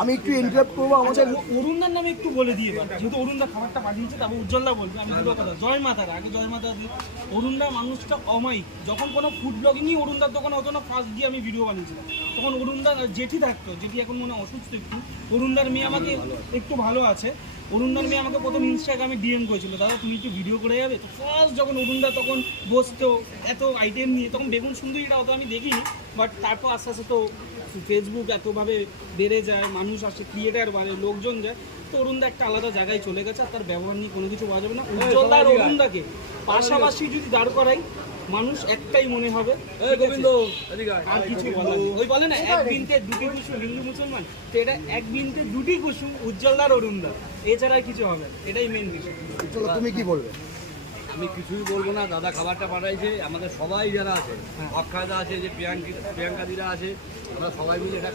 আমি একটু ইন্টারাপ্ট করবো আমাদের অরুণদার নামে একটু বলে দিয়ে এবার, যেহেতু অরুণদা খাবারটা পাঠিয়েছে, তারপর উজ্জ্বলদা বলবে। আমি দুটো কথা, জয় মাতারা, আগে জয় মাতা দিই। অরুণদা মানুষটা অমায়িক। যখন কোনো ফুড ব্লগিংই অরুণদার দোকানে হতো না, ফার্স্ট গিয়ে আমি ভিডিও বানিয়েছিলাম, তখন অরুণদার জেঠি থাকতো, জেঠি এখন মনে হয় অসুস্থ একটু। অরুণদার মেয়ে আমাকে একটু ভালো আছে, অরুণদার মেয়ে আমাকে প্রথম ইনস্টাগ্রামে ডিএম করেছিল, দাদা তুমি একটু ভিডিও করে যাবে। তো ফার্স্ট যখন অরুণদা তখন বসতো এত আইটেম নিয়ে, তখন বেগুন সুন্দরীটা অত আমি দেখিনি, বাট তারপর আস্তে আস্তে তো ফেসবুক এতভাবে বেড়ে যায়, মানুষ আসে, ক্রিয়েটার বাড়ে, লোকজন যায়, তো অরুণদা একটা আলাদা জায়গায় চলে গেছে। আর তার ব্যবহার নিয়ে কোনো কিছু বলা যাবে না। উজ্জ্বলদা আর অরুণদাকে পাশাপাশি যদি দাঁড় করাই, মানুষ একটাই মনে হবে, আর কিছু বলার নেই। ওই বলে না, এক বিনতে দুটি কুসুম, হিন্দু মুসলমান, তো এটা এক বিনতে দুটি কুসুম, উজ্জ্বলদা আর অরুণদা, এছাড়া আর কিছু হবে না। এটাই মেন বিষয়। চলো, তুমি কি বলবে? আমি কিছুই বলবো না, দাদা খাবারটা পাঠাইছে, আমাদের সবাই যারা আছে, অক্ষয়দা আছে, যে প্রিয়াঙ্কাদিরা আছে, আমরা সবাই মিলে এটা